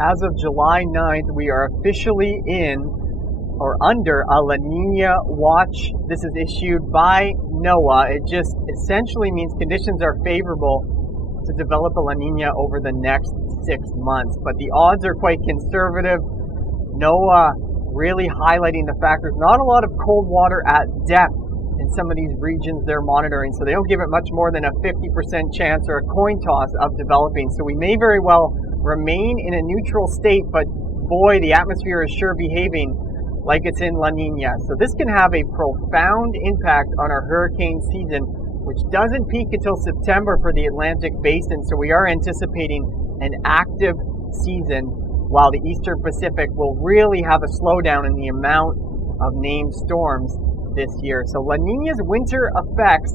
As of July 9th, we are officially in or under a La Nina watch. This is issued by NOAA. It just essentially means conditions are favorable to develop a La Nina over the next 6 months. But the odds are quite conservative. NOAA really highlighting the fact there's not a lot of cold water at depth in some of these regions they're monitoring. So they don't give it much more than a 50% chance or a coin toss of developing. So we may very well remain in a neutral state, but boy, the atmosphere is sure behaving like it's in La Nina. So this can have a profound impact on our hurricane season, which doesn't peak until September for the Atlantic Basin. So we are anticipating an active season, while the Eastern Pacific will really have a slowdown in the amount of named storms this year. So La Nina's winter effects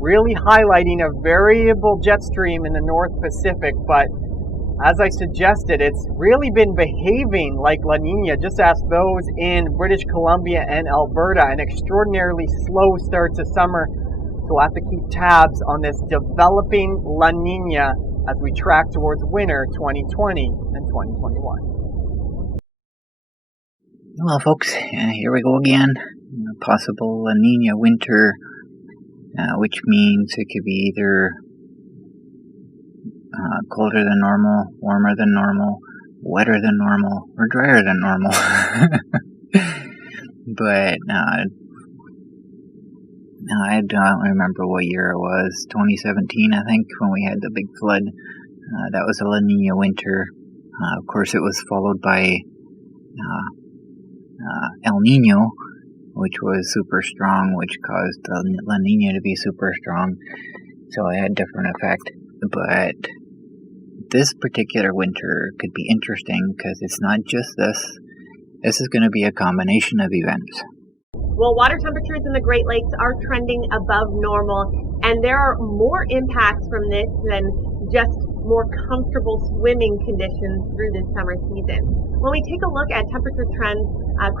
really highlighting a variable jet stream in the North Pacific, but as I suggested, it's really been behaving like La Nina. Just ask those in British Columbia and Alberta. An extraordinarily slow start to summer. So we'll have to keep tabs on this developing La Nina as we track towards winter 2020 and 2021. Well, folks, here we go again. Possible La Nina winter, which means it could be either colder than normal, warmer than normal, wetter than normal, or drier than normal. But I don't remember what year it was. 2017, I think, when we had the big flood. That was a La Nina winter. Of course, it was followed by El Nino, which was super strong, which caused La Nina to be super strong. So it had a different effect. But this particular winter could be interesting because it's not just this. This is going to be a combination of events. Well, water temperatures in the Great Lakes are trending above normal, and there are more impacts from this than just more comfortable swimming conditions through this summer season. When we take a look at temperature trends,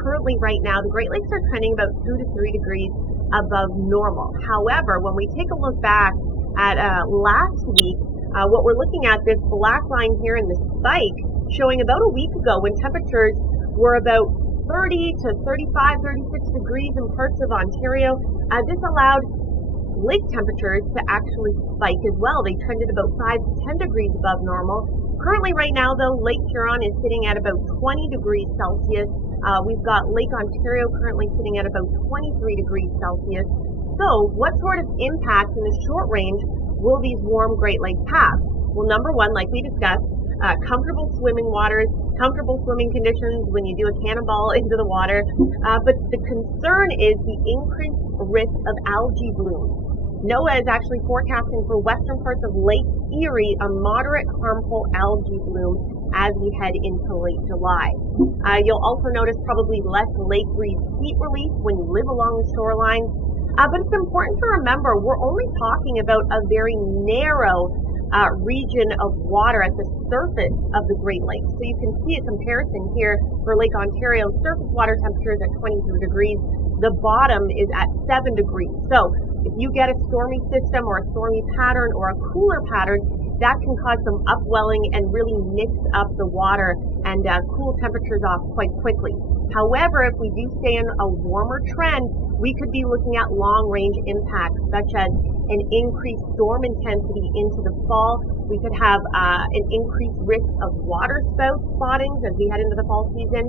currently right now, the Great Lakes are trending about 2 to 3 degrees above normal. However, when we take a look back at last week, what we're looking at, this black line here in the spike, showing about a week ago when temperatures were about 30 to 35, 36 degrees in parts of Ontario. This allowed lake temperatures to actually spike as well. They trended about 5 to 10 degrees above normal. Currently right now, though, Lake Huron is sitting at about 20 degrees Celsius. We've got Lake Ontario currently sitting at about 23 degrees Celsius. So what sort of impact in the short range will these warm Great Lakes have? Well, number one, like we discussed, comfortable swimming waters, comfortable swimming conditions when you do a cannonball into the water. But the concern is the increased risk of algae blooms. NOAA is actually forecasting for western parts of Lake Erie a moderate harmful algae bloom as we head into late July. You'll also notice probably less lake breeze heat relief when you live along the shoreline. But it's important to remember we're only talking about a very narrow region of water at the surface of the Great Lakes. So you can see a comparison here for Lake Ontario. Surface water temperature is at 23 degrees. The bottom is at 7 degrees. So if you get a stormy system or a stormy pattern or a cooler pattern, that can cause some upwelling and really mix up the water and cool temperatures off quite quickly. However, if we do stay in a warmer trend, we could be looking at long-range impacts such as an increased storm intensity into the fall. We could have an increased risk of water spout spottings as we head into the fall season.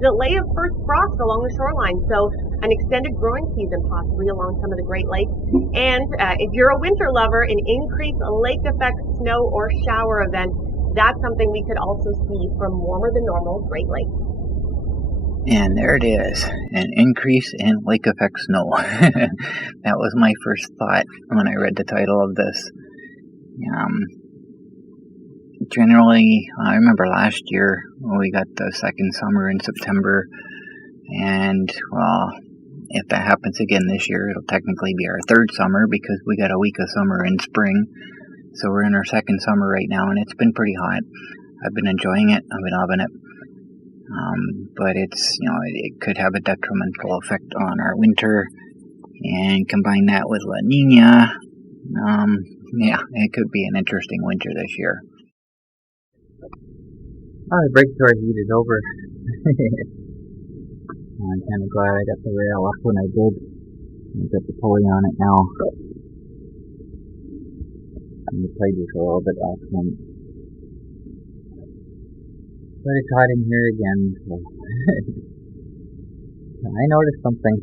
Delay of first frost along the shoreline, so an extended growing season possibly along some of the Great Lakes. And if you're a winter lover, an increased lake effect snow or shower event. That's something we could also see from warmer than normal Great Lakes. And there it is, an increase in lake effect snow. That was my first thought when I read the title of this. Generally, I remember last year when we got the second summer in September, and well, if that happens again this year, it'll technically be our third summer because we got a week of summer in spring. So we're in our second summer right now, and it's been pretty hot. I've been enjoying it. I've been loving it. But it's, it could have a detrimental effect on our winter, and combine that with La Nina, it could be an interesting winter this year. Oh, the brake door heat is over. I'm kind of glad I got the rail up when I did. I got the pulley on it now. And the plate is a little bit off. But it's hot in here again. So. I noticed something.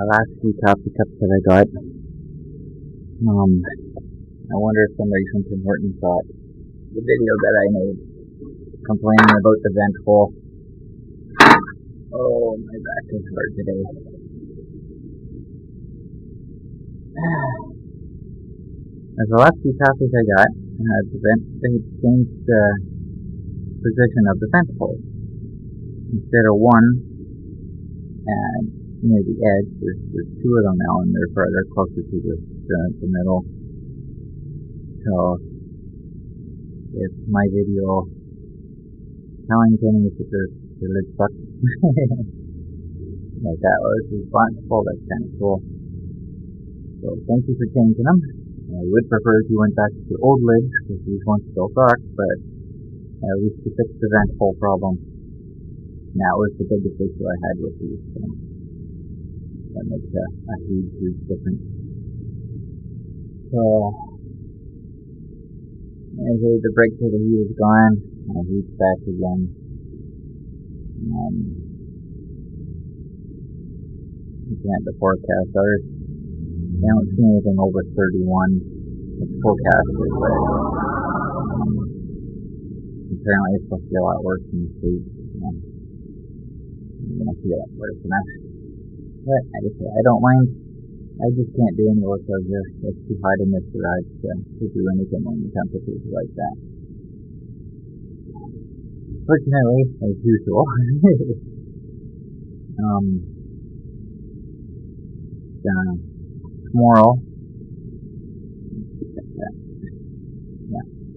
The last few coffee cups that I got. I wonder if somebody from Hortons saw the video that I made complaining about the vent hole. Oh, my back is hard today. As the last few coffees I got, they changed the position of the vent hole. Instead of one near the edge, there's two of them now, and they're further closer to the middle. So, if my video telling Timmies that their lid sucks, like that was responsible, that's kind of cool. So, thank you for changing them. I would prefer if you went back to the old lids, because these ones still suck, but at least you fixed the vent hole problem. And that was the biggest issue I had with these. So that makes a huge difference. So, anyway, the brake to the heat is gone, and the heat's back again. Looking at the forecast, I don't see anything over 31. It's forecasted, but apparently it's supposed to be a lot worse in the States. I'm gonna feel it worse enough. But I don't mind. I just can't do any work out here. It's too hot in this garage to do anything when the temperatures are like that. Fortunately, as usual,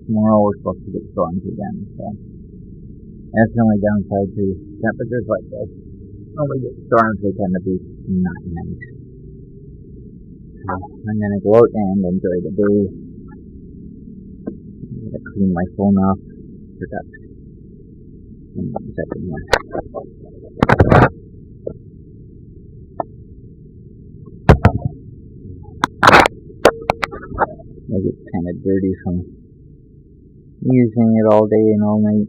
tomorrow we're supposed to get storms again, so that's the only downside to temperatures like this. When we get storms, they tend to be not nice. So I'm gonna go out and enjoy the day. I'm gonna clean my phone off. Forgot. One second here. It gets kind of dirty from using it all day and all night.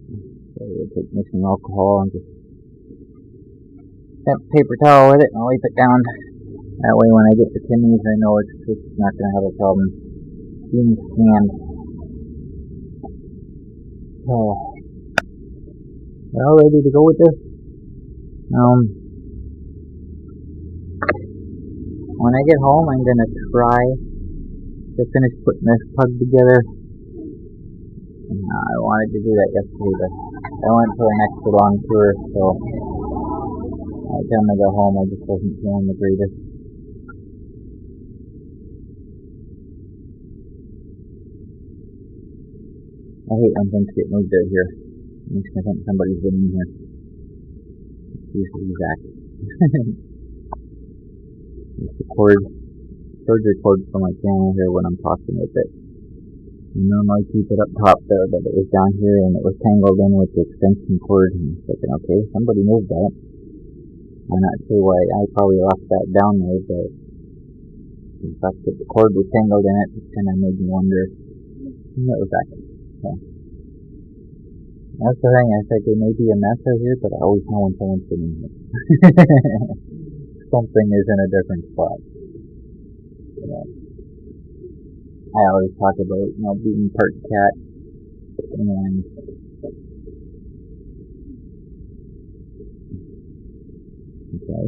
So I'll take me some alcohol and just get a paper towel with it and wipe it down. That way when I get to Timmies, I know it's not going to have a problem being scanned. So, we're all ready to go with this. When I get home, I'm going to try to finish putting this plug together. I wanted to do that yesterday, but I went for an extra long tour, so by the time I got home, I just wasn't feeling the greatest. I hate when things get moved out here. It makes me think somebody's been in here. It's usually Zach. It's the cord for my camera here when I'm talking with it. I normally keep it up top there, but it was down here and it was tangled in with the extension cord. And I was thinking, okay, somebody moved that. I'm not sure why. I probably left that down there, but the fact that the cord was tangled in it just kind of made me wonder. And that was that. So that's the thing. I think it may be a mess out here, but I always know when someone's been in here. Something is in a different spot. I always talk about, being part cat and okay.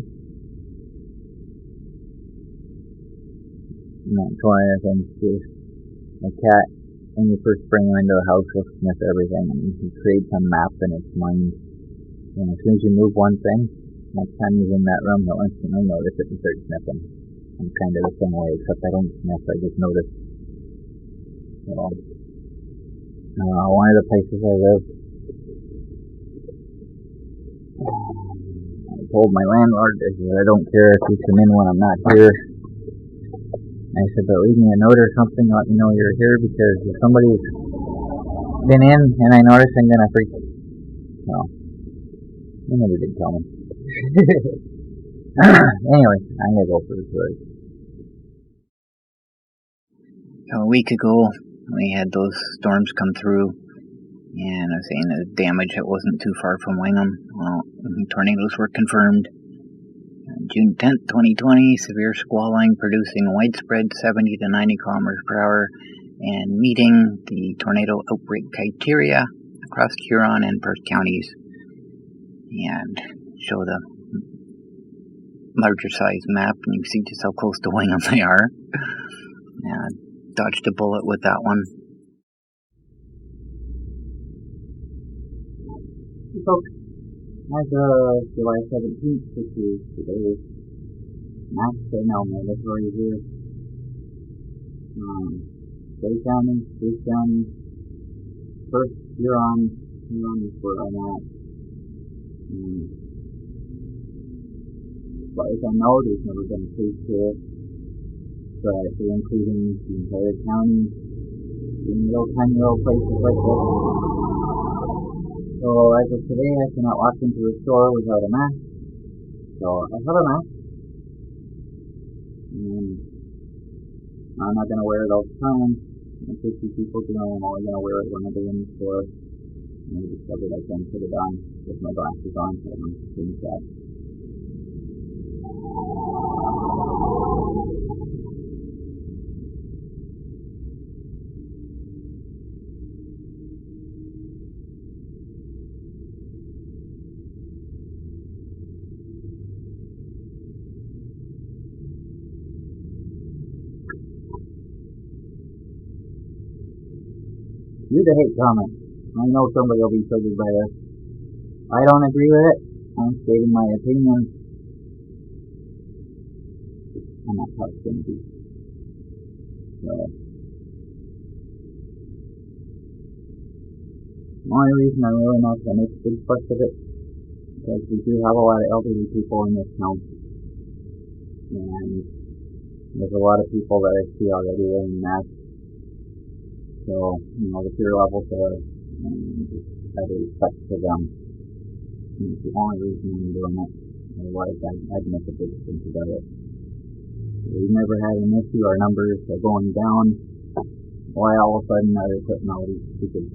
And that's one of the things too. A cat, when you first bring him into a house, will sniff everything, and he creates a map in its mind. And as soon as you move one thing, next time he's in that room, he'll instantly notice it and start sniffing. I'm kind of the same way, except I don't sniff, I just notice. So, one of the places I live, I told my landlord, I don't care if you come in when I'm not here. I said, but leave me a note or something, let me know you're here, because if somebody's been in, and I noticed I'm gonna freak. Well, they never did tell me. Anyway, I'm gonna go for the tour. So a week ago, we had those storms come through, and I was saying the damage that wasn't too far from Wingham. Well, tornadoes were confirmed. June 10th, 2020, severe squalling producing widespread 70 to 90 kilometers per hour and meeting the tornado outbreak criteria across Huron and Perth counties. And show the larger size map, and you can see just how close to Wingham they are. Dodged a bullet with that one. Hey folks, as of July 17th, which is today, max now mandatory here. Bay County, Bruce County, Perth, Huron is where I'm at. As far as I know, there's never been a case here, but they're including the entire county in tiny little places like this. So as of today, I cannot walk into a store without a mask. So I have a mask, and I'm not going to wear it all the time. I see people doing it, I'm only going to wear it when I go in the store. And I discovered I can put it on with my glasses on, so I don't have to change that. Use the hate comment. I know somebody will be triggered by this. I don't agree with it. I'm stating my opinion. And that's how it's going to be. So, the only reason I'm really not going to make a big fuss of it, because we do have a lot of elderly people in this town. And there's a lot of people that I see already wearing masks. So, the fear levels are, just out of respect for them. And it's the only reason I'm doing it. Otherwise, I'd make a big stink about it. We've never had an issue. Our numbers are going down. Why all of a sudden are they putting all these stupid...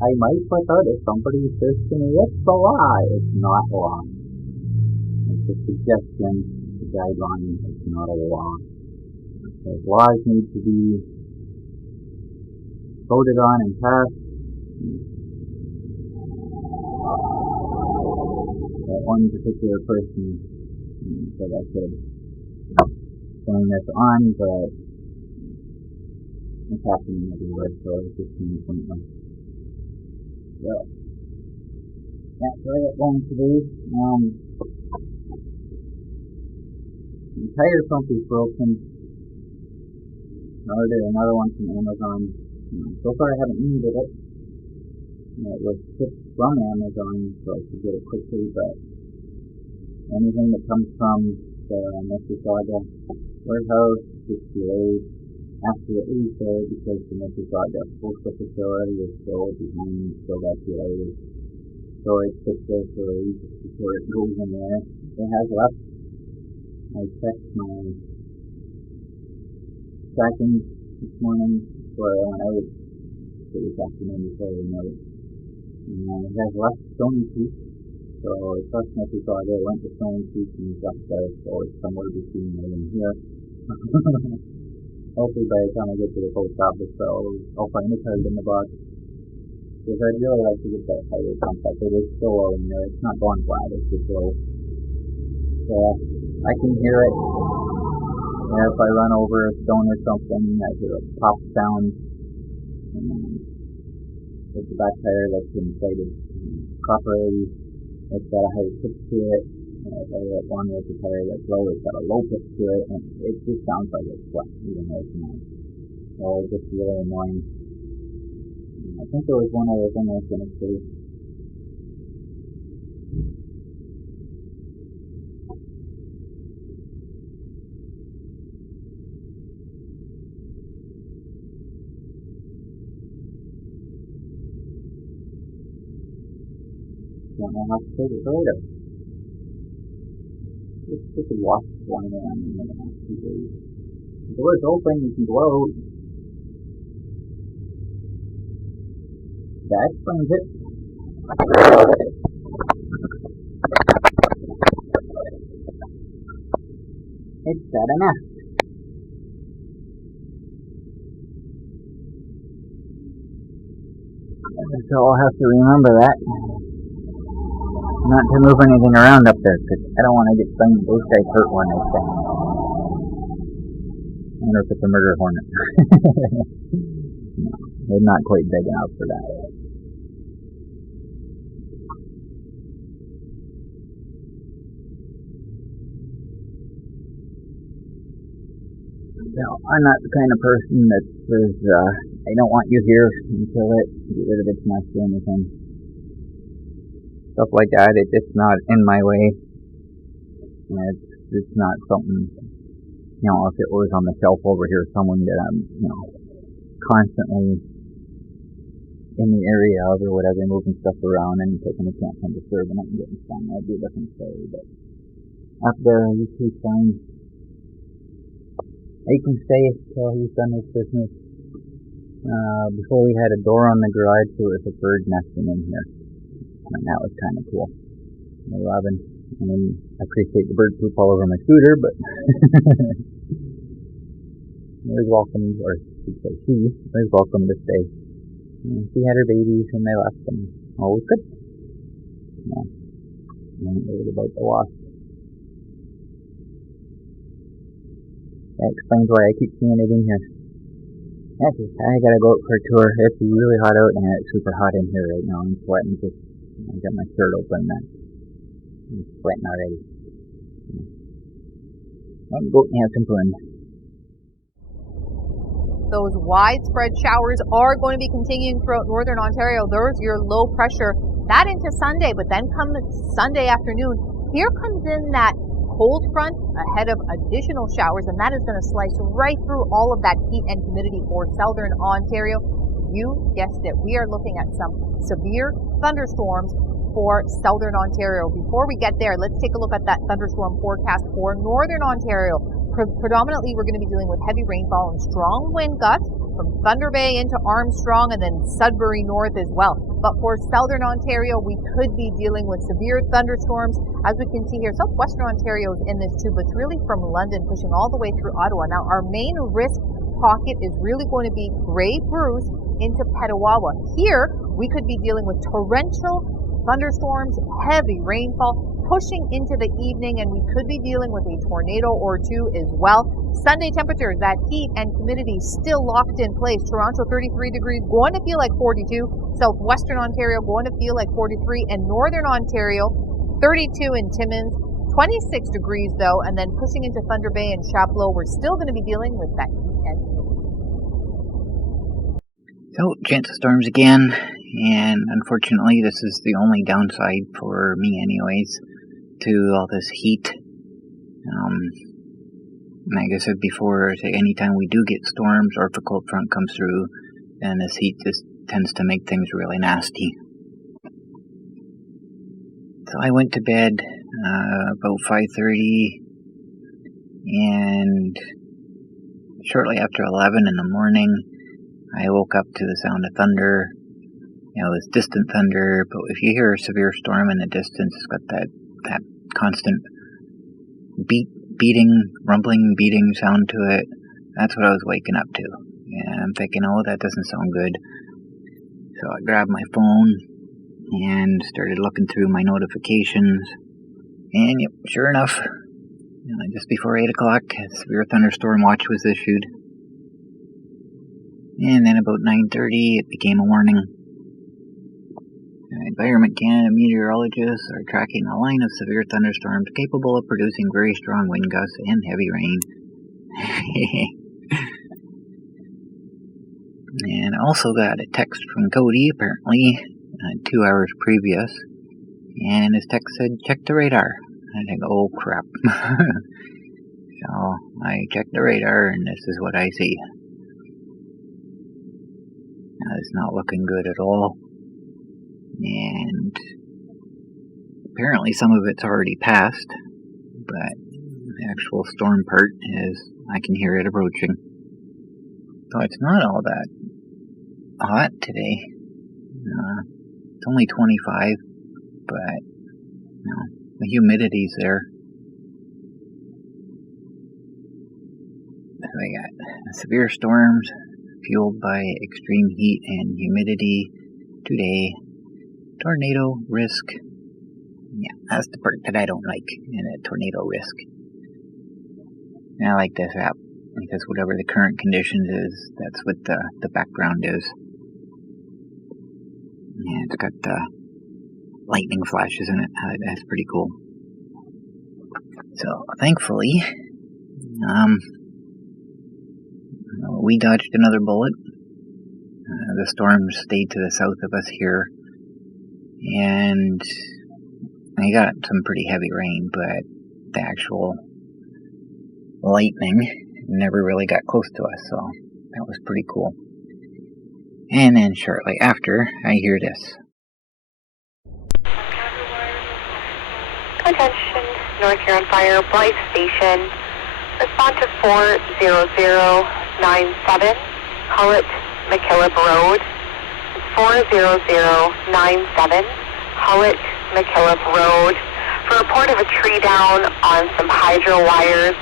I might put out if somebody says to me, it's the law. It's not law. It's a suggestion. Guideline, it's not a law. Because laws need to be voted on and passed. That one particular person said I could turn this on, but it's happening everywhere, so it's just an appointment. So, that's what I got going today. The tire pump is broken. I ordered another one from Amazon. So far I haven't needed it. It was shipped from Amazon, so I could get it quickly, but anything that comes from the Mississauga warehouse gets delayed. Absolutely there because the Mississauga postal facility is still behind, still got delayed. So it sits there for a week before it goes in there. It has left. I checked my tracking this morning before I went out. This afternoon before I went out. And it has left Stony Creek. So it first Mississauga, went to Stony Creek and left there. So it's somewhere between there and here. Hopefully by the time I get to the post office, I'll find a card in the box. Because I'd really like to get that tire pump up. It is still low in there. It's not going flat, it's just low. So I can hear it. And if I run over a stone or something, I hear a pop sound. And it's the back tire that's inflated properly. It's got a higher pitch to it. If I get one with the tire that's low, it's got a low pitch to it. And it just sounds like it's flat, even though it's not. So it's just really annoying. I think there was one other thing I was going to say. I'll have to take it later. Just a wash flying around in the last 2 days. The door's open, you can go out. That explains it. It's bad enough. So I'll have to remember that. Not to move anything around up there, because I don't want to get stung. Those guys hurt when I sting. I wonder if it's a murder hornet. No, they're not quite big enough for that. No, I'm not the kind of person that says, I don't want you here until it, get rid of its nest or anything. Stuff like that, it's not in my way. It's not something, if it was on the shelf over here, someone that I'm, constantly in the area of or whatever, moving stuff around and taking a chance on disturbing it and getting stung, that'd be a different story. But up there, he's fine. He can stay till he's done his business. Before we had a door on the garage, so it was a bird nesting in here. And that was kind of cool. Robin, I appreciate the bird poop all over my scooter, but he was welcome, or she was welcome to stay. And she had her babies and they left them. All was good. No, I ain't worried about the wasp. That explains why I keep seeing it in here. I gotta go out for a tour. It's really hot out and it's super hot in here right now. I'm sweating. I got my shirt open and I'm sweating already. I'll go and have some fun. Those widespread showers are going to be continuing throughout northern Ontario. There's your low pressure. That into Sunday, but then come Sunday afternoon, here comes in that cold front ahead of additional showers, and that is going to slice right through all of that heat and humidity for southern Ontario. You guessed it, we are looking at some severe thunderstorms for southern Ontario. Before we get there, let's take a look at that thunderstorm forecast for northern Ontario. Predominantly, we're going to be dealing with heavy rainfall and strong wind gusts from Thunder Bay into Armstrong and then Sudbury north as well. But for southern Ontario, we could be dealing with severe thunderstorms. As we can see here, southwestern Ontario is in this too, but it's really from London pushing all the way through Ottawa. Now, our main risk pocket is really going to be Grey Bruce into Petawawa. Here, we could be dealing with torrential thunderstorms, heavy rainfall pushing into the evening, and we could be dealing with a tornado or two as well. Sunday temperatures, that heat and humidity still locked in place. Toronto 33 degrees, going to feel like 42. Southwestern Ontario going to feel like 43, and Northern Ontario 32 in Timmies, 26 degrees though, and then pushing into Thunder Bay and Chapleau, we're still going to be dealing with that heat and humidity. So, chance of storms again, and unfortunately this is the only downside for me anyways to all this heat. Like I said before, anytime we do get storms or if a cold front comes through, then this heat just tends to make things really nasty. So I went to bed about 5:30, and shortly after 11 in the morning, I woke up to the sound of thunder. This distant thunder, but if you hear a severe storm in the distance, it's got that constant rumbling, beating sound to it. That's what I was waking up to. And I'm thinking, oh, that doesn't sound good. So I grabbed my phone and started looking through my notifications. And yep, sure enough, just before 8 o'clock, a severe thunderstorm watch was issued. And then about 9:30, it became a warning. Environment Canada meteorologists are tracking a line of severe thunderstorms capable of producing very strong wind gusts and heavy rain. And I also got a text from Cody, apparently, 2 hours previous. And his text said, check the radar. I think, oh crap. So I checked the radar and this is what I see. Now, it's not looking good at all. And apparently some of it's already passed, but the actual storm part is, I can hear it approaching. So it's not all that hot today. It's only 25, but the humidity's there. So we got severe storms fueled by extreme heat and humidity today. Tornado risk. Yeah, that's the part that I don't like in a tornado risk. And I like this app because whatever the current conditions is, that's what the background is. Yeah, it's got lightning flashes in it. That's pretty cool. So, thankfully, we dodged another bullet. The storm stayed to the south of us here, and we got some pretty heavy rain, but the actual lightning never really got close to us, so that was pretty cool. And then shortly after, I hear this. Attention, North Huron Fire, Blythe Station. Respond to 40097, Hullett McKillop Road. 40097, Hullett McKillop Road. For a report of a tree down on some hydro wires.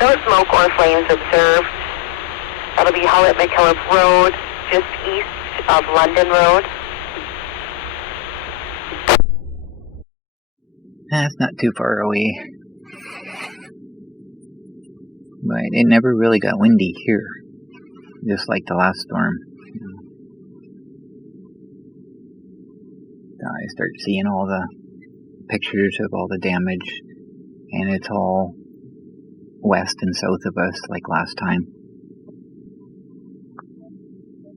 No smoke or flames observed. That'll be Hullett McKillop Road, just east of London Road. That's not too far away. But it never really got windy here, just like the last storm. I start seeing all the pictures of all the damage, and it's all west and south of us like last time.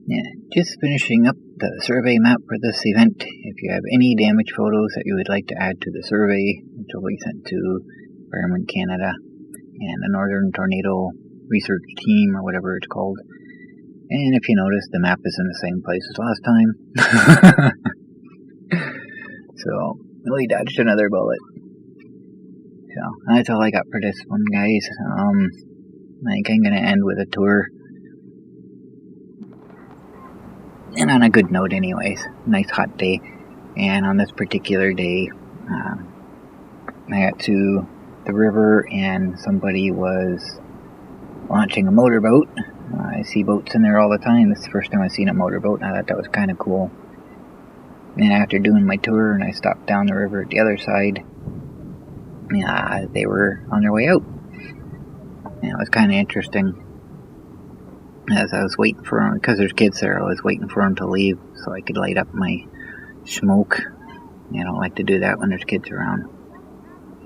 Yeah, just finishing up the survey map for this event. If you have any damage photos that you would like to add to the survey, which will be sent to Environment Canada and the Northern Tornado Research Team, or whatever it's called. And if you notice, the map is in the same place as last time. So, we dodged another bullet. So, that's all I got for this one, guys. I think I'm going to end with a tour. And on a good note anyways. Nice hot day. And on this particular day, I got to the river and somebody was launching a motorboat. I see boats in there all the time. This is the first time I've seen a motorboat, and I thought that was kind of cool. And after doing my tour, and I stopped down the river at the other side, they were on their way out. And it was kind of interesting. As I was waiting for them, because there's kids there, I was waiting for them to leave so I could light up my smoke. I don't like to do that when there's kids around.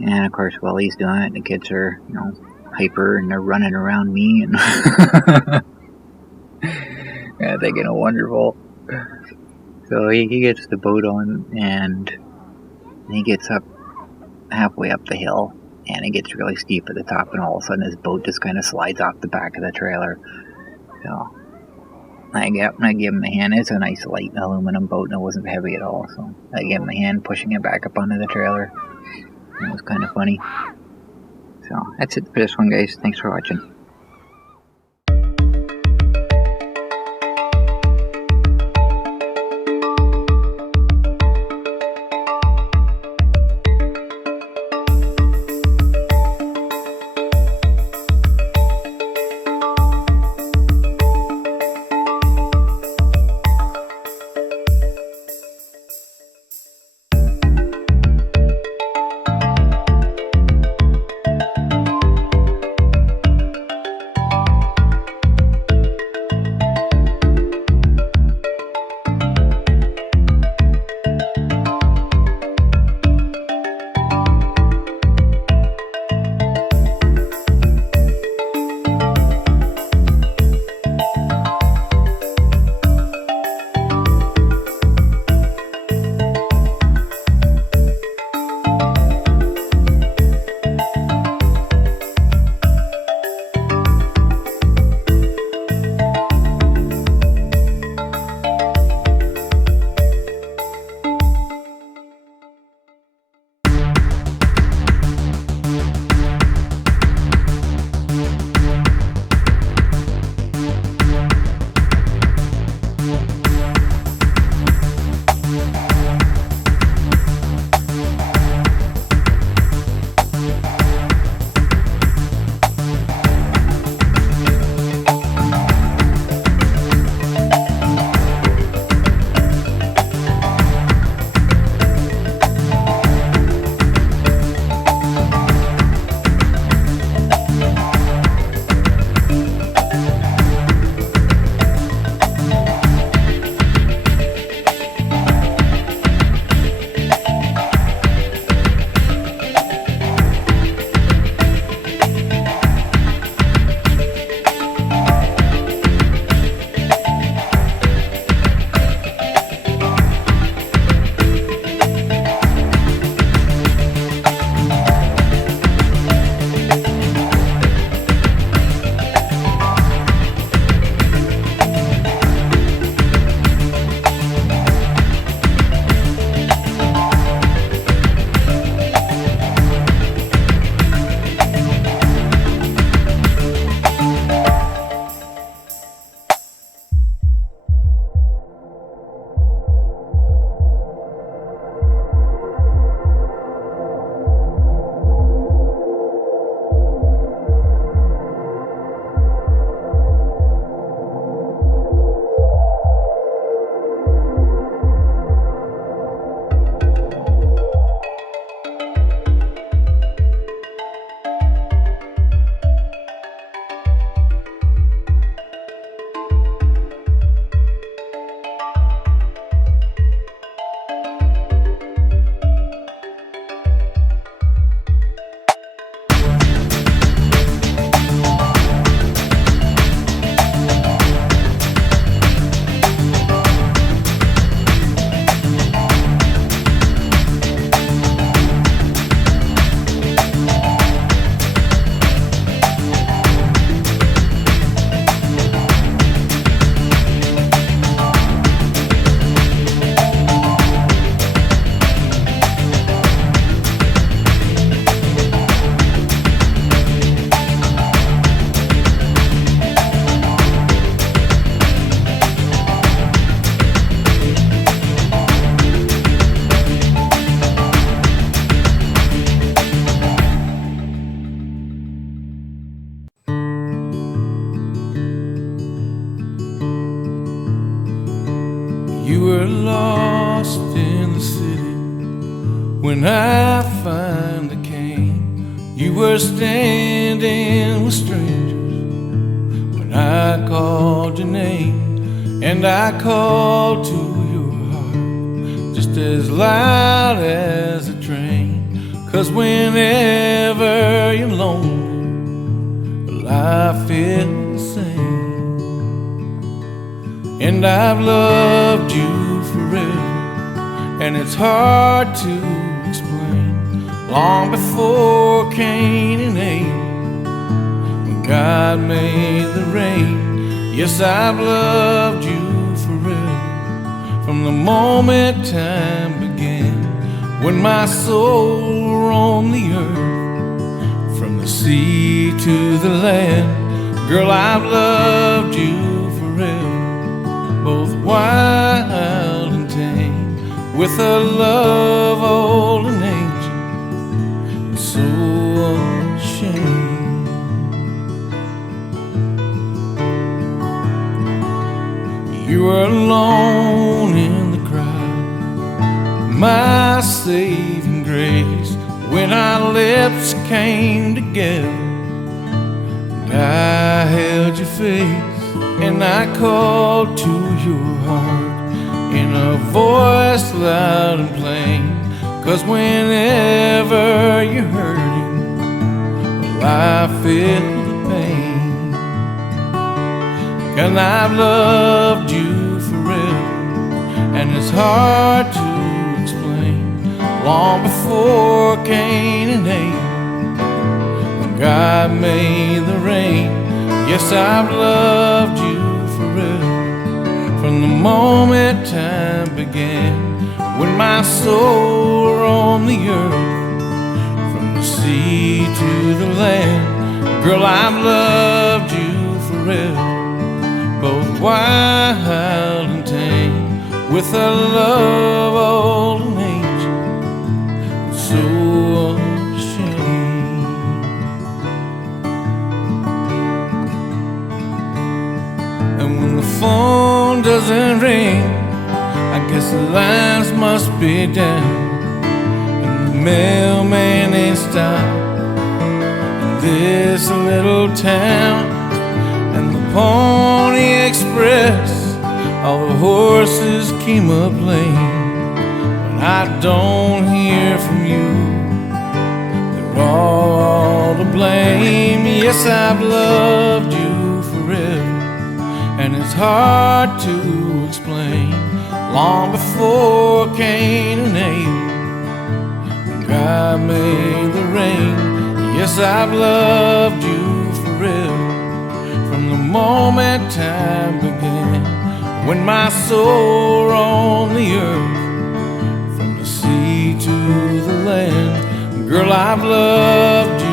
And of course, while he's doing it, the kids are, hyper, and they're running around me, and thinking, oh, wonderful. So he gets the boat on, and he gets up halfway up the hill, and it gets really steep at the top, and all of a sudden his boat just kind of slides off the back of the trailer. So I give him a hand. It's a nice light aluminum boat, and it wasn't heavy at all, so I give him a hand pushing it back up onto the trailer. It was kind of funny. So that's it for this one, guys. Thanks for watching. were lost in the city. When I finally came, you were standing with strangers. When I called your name, and I called to your heart, just as loud as a train. 'Cause whenever you're lonely, life is the same. And I've loved you forever, and it's hard to explain. Long before Cain and Abel, when God made the rain. Yes, I've loved you forever, from the moment time began. When my soul roamed the earth, from the sea to the land. Girl, I've loved you forever, both wild and tame, with a love old and ancient, and so unashamed. You were alone in the crowd, my saving grace, when our lips came together, and I held your face, and I called to your heart in a voice loud and plain. 'Cause whenever you're hurting, well, I feel the pain. And I've loved you forever, and it's hard to explain. Long before Cain and Abel, when God made the rain. Yes, I've loved you forever, from the moment time began. When my soul roamed the earth, from the sea to the land. Girl, I've loved you forever, both wild and tame, with a love old and ancient, and so unashamed. And when the phone doesn't ring, I guess the lines must be down, and the mailman ain't stopped in this little town. And the Pony Express, all the horses came up lame. When I don't hear from you, they're all to blame. Yes, I've loved you forever, and it's hard to explain. Long before Cain and Abel, when God made the rain. Yes, I've loved you forever, from the moment time began. When my soul roamed the earth, from the sea to the land. Girl, I've loved you